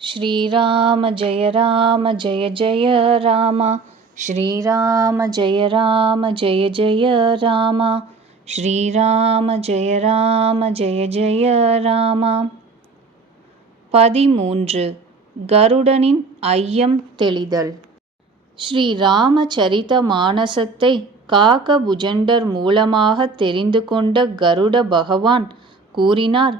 श्रीराम जय राम जय जय राम श्रीराम जय राम जय जय राम श्रीराम जय राम जय जय राम பதிமூன்று கருடனின் ஐயம் தெளிதல் ஸ்ரீ ராமச்சரித மானசத்தை காக புஜண்டர் மூலமாக தெரிந்து கொண்ட கருட பகவான் கூறினார்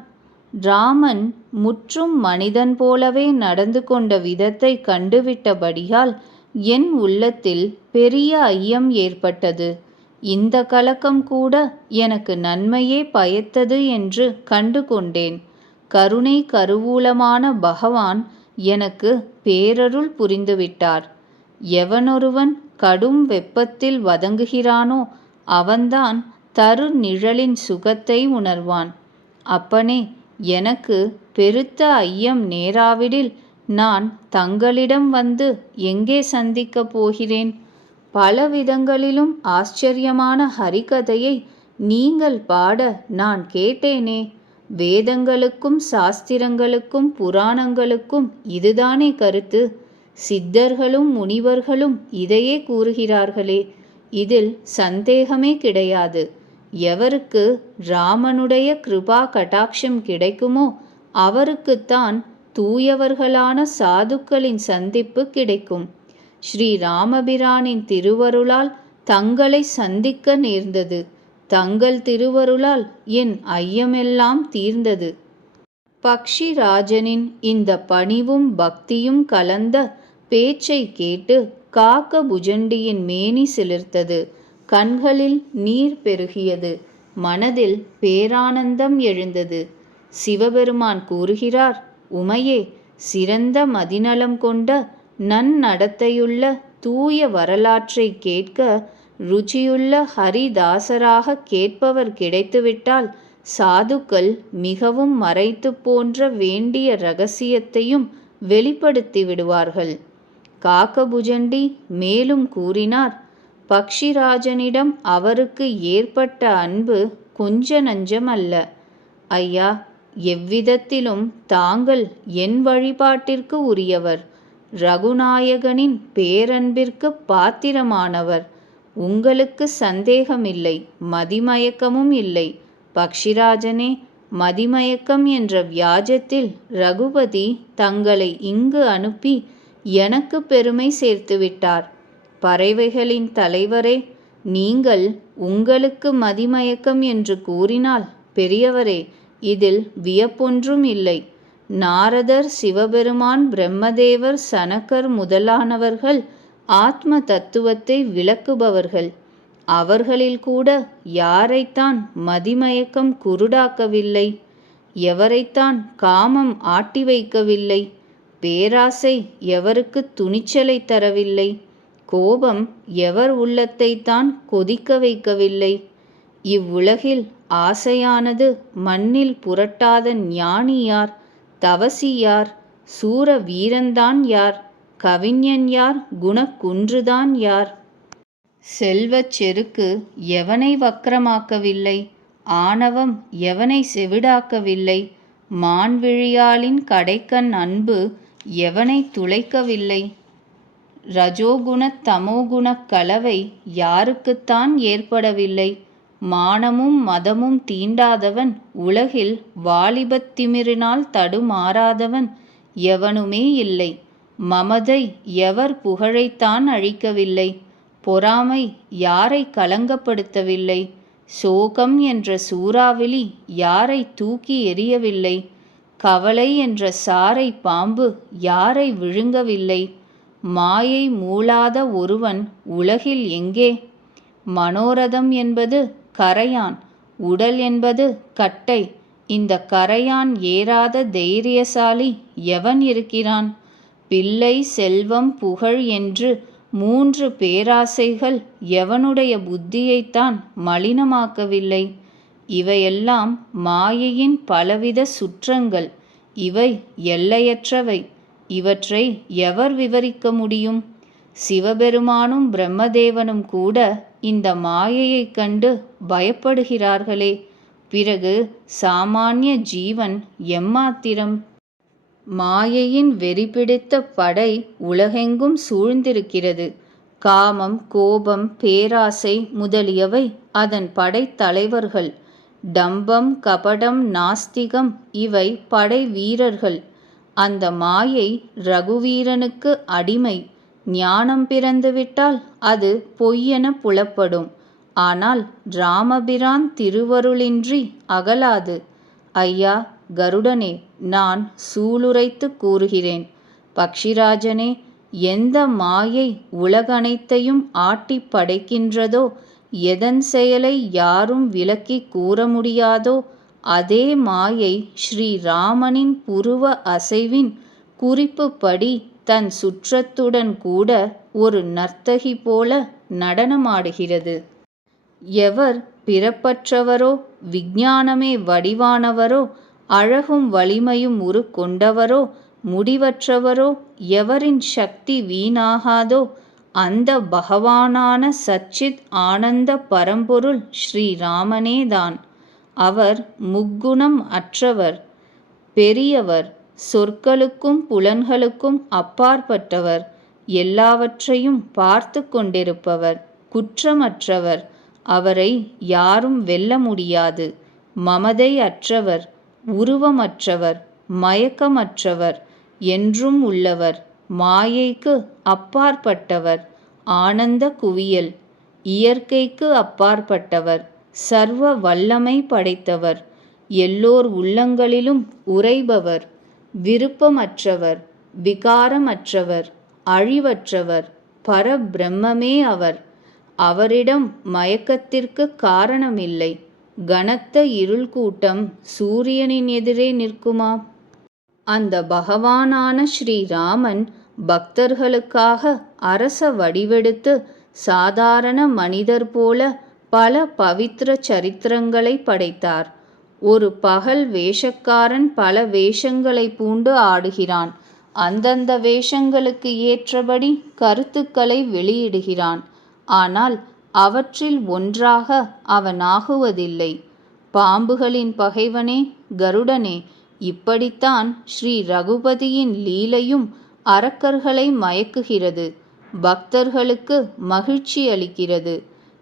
ராமன் முற்றும் மனிதன் போலவே நடந்து கொண்ட விதத்தை கண்டுவிட்டபடியால் என் உள்ளத்தில் பெரிய ஐயம் ஏற்பட்டது. இந்த கலக்கம் கூட எனக்கு நன்மையே பயத்தது என்று கண்டு கொண்டேன் கருணை கருவூலமான பகவான் எனக்கு பேரருள் புரிந்துவிட்டார். எவனொருவன் கடும் வெப்பத்தில் வதங்குகிறானோ அவன்தான் தரு நிழலின் சுகத்தை உணர்வான். அப்பனே எனக்கு பெருத்த ஐயம் நேராவிடில் நான் தங்களிடம் வந்து எங்கே சந்திக்கப் போகிறேன்? பல விதங்களிலும் ஆச்சரியமான ஹரிகதையை நீங்கள் பாட நான் கேட்டேனே. வேதங்களுக்கும் சாஸ்திரங்களுக்கும் புராணங்களுக்கும் இதுதானே கருத்து. சித்தர்களும் முனிவர்களும் இதையே கூறுகிறார்களே. இதில் சந்தேகமே கிடையாது. எவருக்கு ராமனுடைய கிருபா கட்டாட்சம் கிடைக்குமோ அவருக்குத்தான் தூயவர்களான சாதுக்களின் சந்திப்பு கிடைக்கும். ஸ்ரீ ராமபிரானின் திருவருளால் தங்களை சந்திக்க நேர்ந்தது. தங்கள் திருவருளால் என் ஐயமெல்லாம் தீர்ந்தது. பக்ஷிராஜனின் இந்த பணிவும் பக்தியும் கலந்த பேச்சை கேட்டு காக்க புஜண்டியின் மேனி சிலிர்த்தது. கண்களில் நீர் பெருகியது. மனதில் பேரானந்தம் எழுந்தது. சிவபெருமான் கூறுகிறார் உமையே சிறந்த மதிநலம் கொண்ட நன்னடத்தையுள்ள தூய வரலாற்றை கேட்க ருச்சியுள்ள ஹரிதாசராக கேட்பவர் கிடைத்துவிட்டால் சாதுக்கள் மிகவும் மறைத்து போன்ற வேண்டிய ரகசியத்தையும் வெளிப்படுத்தி விடுவார்கள் காக்கபுஜண்டி மேலும் கூறினார் பக்ஷிராஜனிடம் அவருக்கு ஏற்பட்ட அன்பு கொஞ்ச நஞ்சம் அல்ல ஐயா எவ்விதத்திலும் தாங்கள் என் வழிபாட்டிற்கு உரியவர். ரகுநாயகனின் பேரன்பிற்கு பாத்திரமானவர். உங்களுக்கு சந்தேகமில்லை மதிமயக்கமும் இல்லை. பக்ஷிராஜனே மதிமயக்கம் என்ற வியாஜத்தில் ரகுபதி தங்களை இங்கு அனுப்பி எனக்கு பெருமை சேர்த்துவிட்டார். பறவைகளின் தலைவரே நீங்கள் உங்களுக்கு மதிமயக்கம் என்று கூறினால் பெரியவரே இதில் வியப்பொன்றும் இல்லை. நாரதர் சிவபெருமான் பிரம்மதேவர் சனக்கர் முதலானவர்கள் ஆத்ம தத்துவத்தை விளக்குபவர்கள். அவர்களில் கூட யாரைத்தான் மதிமயக்கம் குருடாக்கவில்லை? எவரைத்தான் காமம் ஆட்டி வைக்கவில்லை பேராசை எவருக்கு துணிச்சலை தரவில்லை? கோபம் எவர் உள்ளத்தைத்தான் கொதிக்க வைக்கவில்லை. இவ்வுலகில் ஆசையானது மண்ணில் புரட்டாத ஞானி யார்? தவசி யார்? சூர வீரன்தான் யார்? கவிஞன் யார்? குணக்குன்றுதான் யார்? செல்வச் செருக்கு எவனை வக்கரமாக்கவில்லை? ஆணவம் எவனை செவிடாக்கவில்லை? மான்விழியாளின் கடைக்கண் அன்பு எவனை துளைக்கவில்லை? ரஜோகுண தமோகுணக் கலவை யாருக்குத்தான் ஏற்படவில்லை. மானமும் மதமும் தீண்டாதவன் உலகில் வாலிபத் திமிரினால் தடுமாறாதவன் எவனுமே இல்லை. மமதை எவர் புகழைத்தான் அழிக்கவில்லை. பொறாமை யாரை கலங்கப்படுத்தவில்லை. சோகம் என்ற சூறாவளி யாரை தூக்கி எறியவில்லை. கவலை என்ற சாரை பாம்பு யாரை விழுங்கவில்லை. மாயை மூளாத ஒருவன் உலகில் எங்கே? மனோரதம் என்பது கரையான் உடல் என்பது கட்டை. இந்த கரையான் ஏறாத தைரியசாலி எவன் இருக்கிறான்? பிள்ளை செல்வம் புகழ் என்று மூன்று பேராசைகள் எவனுடைய புத்தியைத்தான் மலினமாக்கவில்லை? இவையெல்லாம் மாயையின் பலவித சுற்றங்கள். இவை எல்லையற்றவை. இவற்றை எவர் விவரிக்க முடியும்? சிவபெருமானும் பிரம்மதேவனும் கூட இந்த மாயையைக் கண்டு பயப்படுகிறார்களே. பிறகு சாமானிய ஜீவன் எம்மாத்திரம்? மாயையின் வெறிபிடித்த படை உலகெங்கும் சூழ்ந்திருக்கிறது. காமம் கோபம் பேராசை முதலியவை அதன் படைத்தலைவர்கள் டம்பம் கபடம் நாஸ்திகம் இவை படை வீரர்கள். அந்த மாயை ரகுவீரனுக்கு அடிமை. ஞானம் பிறந்துவிட்டால் அது பொய்யென புலப்படும். ஆனால் ராமபிரான் திருவருளின்றி அகலாது. ஐயா கருடனே நான் சூளுரைத்து கூறுகிறேன். பக்ஷிராஜனே எந்த மாயை உலகனைத்தையும் ஆட்டி படைக்கின்றதோ எதன் செயலை யாரும் விளக்கி கூற முடியாதோ அதே மாயை ஸ்ரீராமனின் புருவ அசைவின் குறிப்புப்படி தன் சுற்றத்துடன் கூட ஒரு நர்த்தகி போல நடனமாடுகிறது. எவர் பிறப்பற்றவரோ விஞ்ஞானமே வடிவானவரோ அழகும் வலிமையும் உரு கொண்டவரோ முடிவற்றவரோ எவரின் சக்தி வீணாகாதோ அந்த பகவானான சச்சித் ஆனந்த பரம்பொருள் ஸ்ரீராமனேதான். அவர் முக்குணம் அற்றவர் பெரியவர் சொற்களுக்கும் புலன்களுக்கும் அப்பாற்பட்டவர் எல்லாவற்றையும் பார்த்து கொண்டிருப்பவர் குற்றமற்றவர் அவரை யாரும் வெல்ல முடியாது மமதை அற்றவர் உருவமற்றவர் மயக்கமற்றவர் என்றும் உள்ளவர் மாயைக்கு அப்பாற்பட்டவர் ஆனந்த குவியல் இயற்கைக்கு அப்பாற்பட்டவர் சர்வ வல்லமை படைத்தவர். எல்லோர் உள்ளங்களிலும் உறைபவர். விருப்பமற்றவர் விகாரமற்றவர் அழிவற்றவர் பரபிரம்மே அவர். அவரிடம் மயக்கத்திற்கு காரணமில்லை. கனத்த இருள் கூட்டம் சூரியனின் எதிரே நிற்குமா? அந்த பகவானான ஸ்ரீராமன் பக்தர்களுக்காக அரச வடிவெடுத்து சாதாரண மனிதர் போல பல பவித்ர சரித்திரங்களை படைத்தார். ஒரு பகல் வேஷக்காரன் பல வேஷங்களை பூண்டு ஆடுகிறான். அந்தந்த வேஷங்களுக்கு ஏற்றபடி கருத்துக்களை வெளியிடுகிறான். ஆனால் அவற்றில் ஒன்றாக அவனாகுவதில்லை பாம்புகளின் பகைவனே கருடனே இப்படித்தான் ஸ்ரீ ரகுபதியின் லீலையும் அரக்கர்களை மயக்குகிறது. பக்தர்களுக்கு மகிழ்ச்சி அளிக்கிறது.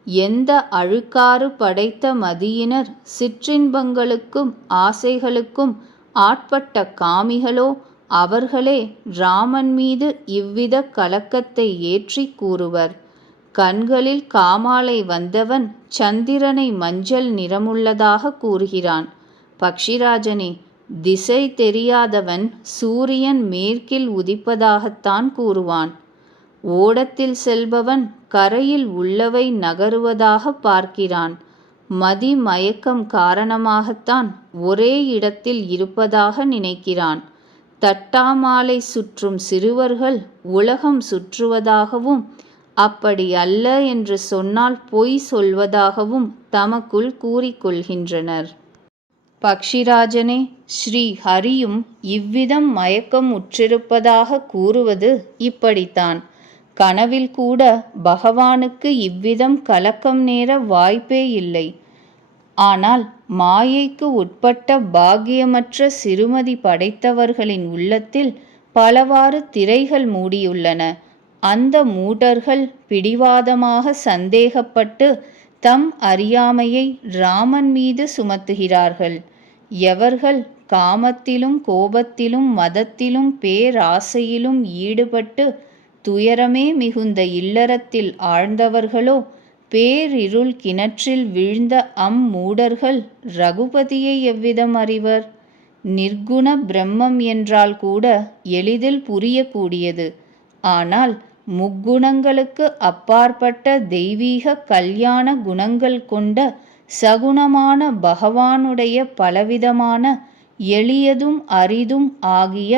எந்த அழுக்காறு படைத்த மதியினர் சிற்றின்பங்களுக்கும் ஆசைகளுக்கும் ஆட்பட்ட காமிகளோ அவர்களே ராமன் மீது இவ்வித கலக்கத்தை ஏற்றி கூறுவர். கண்களில் காமாலை வந்தவன் சந்திரனை மஞ்சள் நிறமுள்ளதாக கூறுகிறான். பக்ஷிராஜனே திசை தெரியாதவன் சூரியன் மேற்கில் உதிப்பதாகத்தான் கூறுவான். ஓடத்தில் செல்பவன் கரையில் உள்ளவை நகருவதாக பார்க்கிறான். மதி மயக்கம் காரணமாகத்தான் ஒரே இடத்தில் இருப்பதாக நினைக்கிறான். தட்டாமாலை சுற்றும் சிறுவர்கள் உலகம் சுற்றுவதாகவும் அப்படி அல்ல என்று சொன்னால் பொய் சொல்வதாகவும் தமக்குள் கூறிக்கொள்கின்றனர் பக்ஷிராஜனே ஸ்ரீ ஹரியும் இவ்விதம் மயக்கம் உற்றிருப்பதாக கூறுவது இப்படித்தான். கனவில் கூட பகவானுக்கு இவ்விதம் கலக்கம் நேர வாய்ப்பே இல்லை. ஆனால் மாயைக்கு உட்பட்ட பாக்கியமற்ற சிறுமதி படைத்தவர்களின் உள்ளத்தில் பலவாறு திரைகள் மூடியுள்ளன. அந்த மூடர்கள் பிடிவாதமாக சந்தேகப்பட்டு தம் அறியாமையை ராமன் மீது சுமத்துகிறார்கள். எவர்கள் காமத்திலும் கோபத்திலும் மதத்திலும் பேராசையிலும் ஈடுபட்டு துயரமே மிகுந்த இல்லறத்தில் ஆழ்ந்தவர்களோ பேரிருள் கிணற்றில் வீழ்ந்த அம் மூடர்கள் ரகுபதியை எவ்விதம் அறிவர்? நிர்குண பிரம்மம் என்றால் கூட எளிதில் புரியக்கூடியது. ஆனால் முக்குணங்களுக்கு அப்பாற்பட்ட தெய்வீக கல்யாண குணங்கள் கொண்ட சகுணமான பகவானுடைய பலவிதமான எளியதும் அரிதும் ஆகிய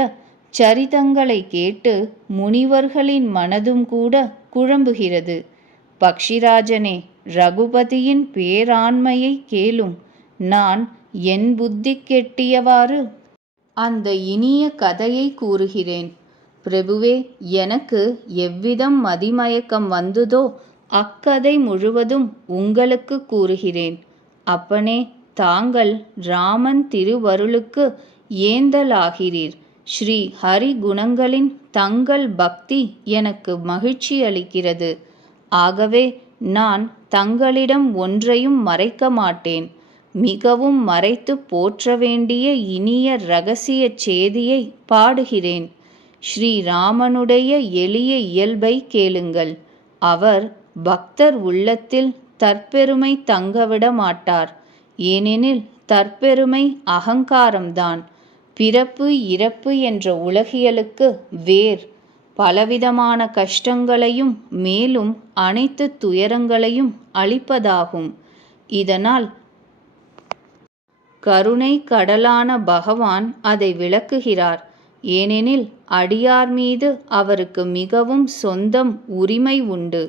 சரிதங்களை கேட்டு முனிவர்களின் மனதும் கூட குழம்புகிறது. பக்ஷிராஜனே ரகுபதியின் பேராண்மையை கேளும். நான் என் புத்தி கெட்டியவாறு? அந்த இனிய கதையை கூறுகிறேன். பிரபுவே எனக்கு எவ்விதம் மதிமயக்கம் வந்ததோ அக்கதை முழுவதும் உங்களுக்கு கூறுகிறேன். அப்பனே தாங்கள் ராமன் திருவருளுக்கு ஏந்தலாகிறீர். ஸ்ரீ ஹரி குணங்களின் தங்கள் பக்தி எனக்கு மகிழ்ச்சி அளிக்கிறது. ஆகவே நான் தங்களிடம் ஒன்றையும் மறைக்க மாட்டேன். மிகவும் மறைத்து போற்ற வேண்டிய இனிய இரகசிய செய்தியை பாடுகிறேன். ஸ்ரீராமனுடைய எளிய இயல்பை கேளுங்கள். அவர் பக்தர் உள்ளத்தில் தற்பெருமை தங்கவிட மாட்டார். ஏனெனில் தற்பெருமை அகங்காரம்தான். பிறப்பு இறப்பு என்ற உலகியலுக்கு வேர். பலவிதமான கஷ்டங்களையும் மேலும் அனைத்து துயரங்களையும் அளிப்பதாகும் இதனால் கருணை கடலான பகவான் அதை விளக்குகிறார். ஏனெனில் அடியார் மீது அவருக்கு மிகவும் சொந்தம் உரிமை உண்டு.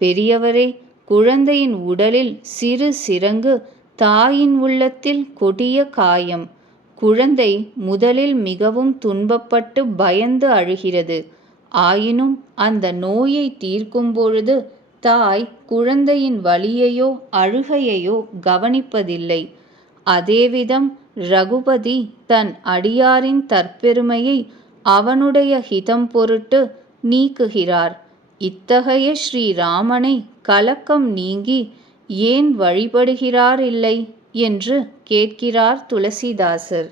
பெரியவரே குழந்தையின் உடலில் சிறு சிறங்கு தாயின் உள்ளத்தில் கொடிய காயம். குழந்தை முதலில் மிகவும் துன்பப்பட்டு பயந்து அழுகிறது. ஆயினும் அந்த நோயை தீர்க்கும் பொழுது தாய் குழந்தையின் வலியையோ அழுகையையோ கவனிப்பதில்லை. அதேவிதம் ரகுபதி தன் அடியாரின் தற்பெருமையை அவனுடைய ஹிதம் பொருட்டு நீக்குகிறார். இத்தகைய ஸ்ரீராமனை கலக்கம் நீங்கி ஏன் வழிபடுகிறார் இல்லை? என்று கேட்கிறார் துளசிதாசர்.